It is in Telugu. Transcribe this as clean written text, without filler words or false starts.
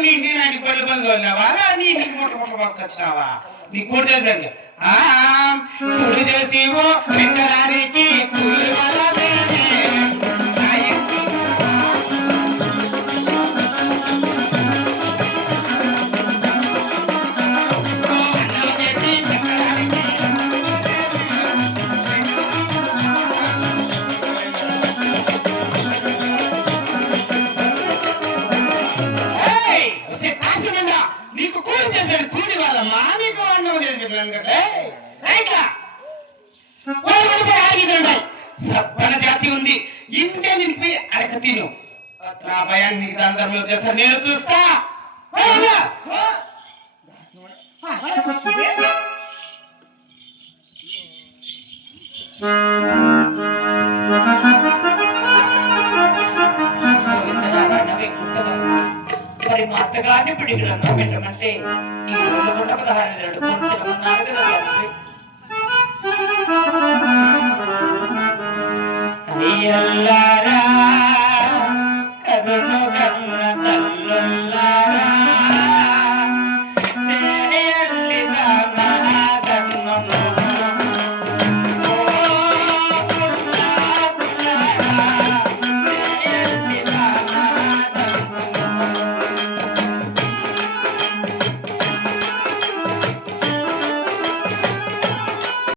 నేను ఆయన పళ్ళు పళ్ళు తోలినావా నీ నీకు ముట్ట ముట్ట పట్టుకొచ్చినావా నీ కూడి చేసి కూడి చేసి పెట్టడానికి కూలి వాళ్ళ సబ్బన జాతి ఉంది ఇంటే నింపి అడక తిను నా భయాన్ని నీకు అందరం చేస్తా నేను చూస్తా మరి మా అత్తగారిని పిడిగిడన్నా పెట్టమంటే ఈ రోజు కూడా 16 ఉన్నారు కదా అయ్యల్లా